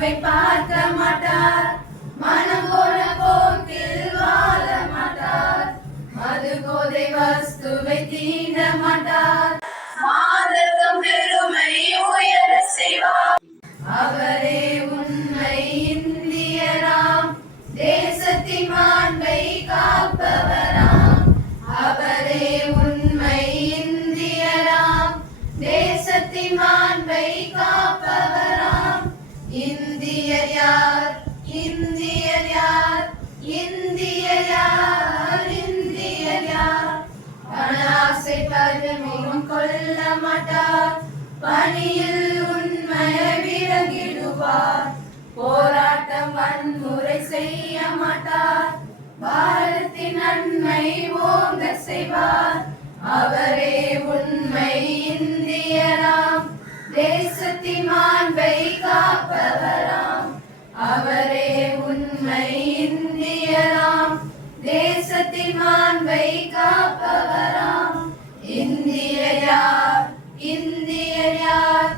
உம்மை பார்க்க மாட்டார், மனம் போன போக்கில் வாழ மாட்டார், மது போதை வஸ்துவை தீண்ட மாட்டார், மாதர்தம் பெருமை உயர செய்வார். அவரே உண்மை இந்தியராம், தேசத்தின் மாண்பை காப்பவராம். அவரே உண்மை இந்தியராம், தேசத்தின் மாண்பை காப்பவராம். இந்தியர் யார், இந்தியர் யார், இந்தியர் யார், இந்தியர் யார்? பணாசை பருமிகம் கொள்ள மாட்டார், பணியில் உண்மையை விலகிடுவார், போராட்டம் வன்முறை செய்ய மாட்டார், பாரத்தின் நன்மை ஓங்க செய்வார். அவரே உண்மை இந்தியராம், தேசத்தின் மாண்பை காப்பவராம். அவரே உண்மை இந்தியராம், தேசத்தின் மாண்பை காப்பவராம். இந்தியர் யார், இந்தியர் யார்,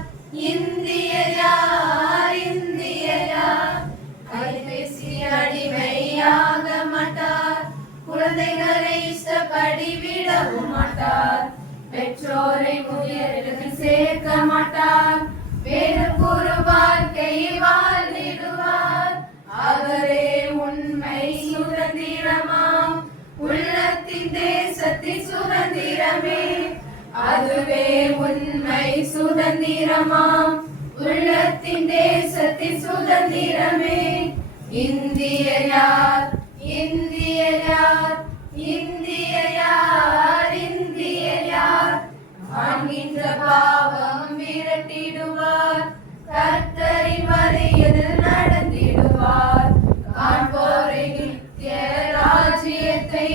இந்தியர் யார், இந்தியர் யார்? கைபேசி அடிமையாக மாட்டார், குழந்தைகளை இஷ்டப்படி விடவும் மாட்டார், பெற்றோரை முதியவர்கள் சேர்க்க மாட்டார், வேறு வாழ்க்கையை வாழ்ந்திடுவார். அவரே உண்மை சுதந்திரமாம், உள்ளத்தின் தேசத்தின் சுதந்திரமே. அதுவே உண்மை சுதந்திரமாம், உள்ளத்தின் தேசத்தின் சுதந்திரமே. இந்தியர் யார், இந்தியர் யார், இந்தியர் யார், இந்தியர் யார்? காண்கின்ற பாவம் விரட்டிடுவார், கர்த்தரின் வழியில் நடந்திடுவார், காண்போரை நித்திய ராஜ்யத்தை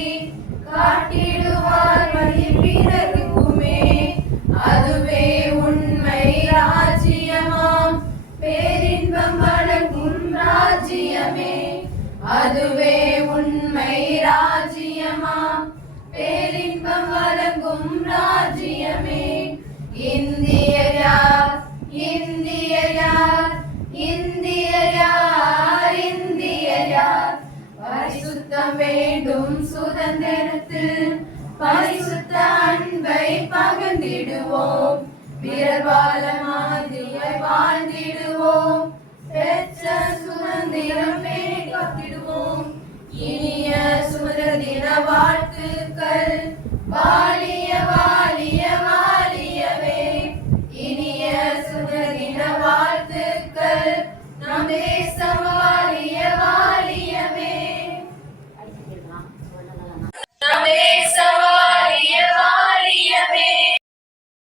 காட்டிடுவார் வழி பிறருக்குமே. அதுவே உண்மை ராஜ்யமாம், பேரின்பம் வழங்கும் ராஜ்யமே. அதுவே உண்மை ராஜ்யமாம், பேரின்பம் வழங்கும் ராஜ்யமே. இந்தியர் யார், இந்தியர் யார், இந்தியர் யார், இந்தியர் யார்? பரிசுத்தம் வேண்டும் சுதந்திரத்தில், பரிசுத்த அன்பை பகிர்ந்திடுவோம், வீரர்வாழ மாதிரியாய் வாழ்ந்திடுவோம், பெற்ற சுதந்திரம் பேணி காத்திடுவோம். இனிய சுதந்திர வாழ்த்துக்கள், வாழிய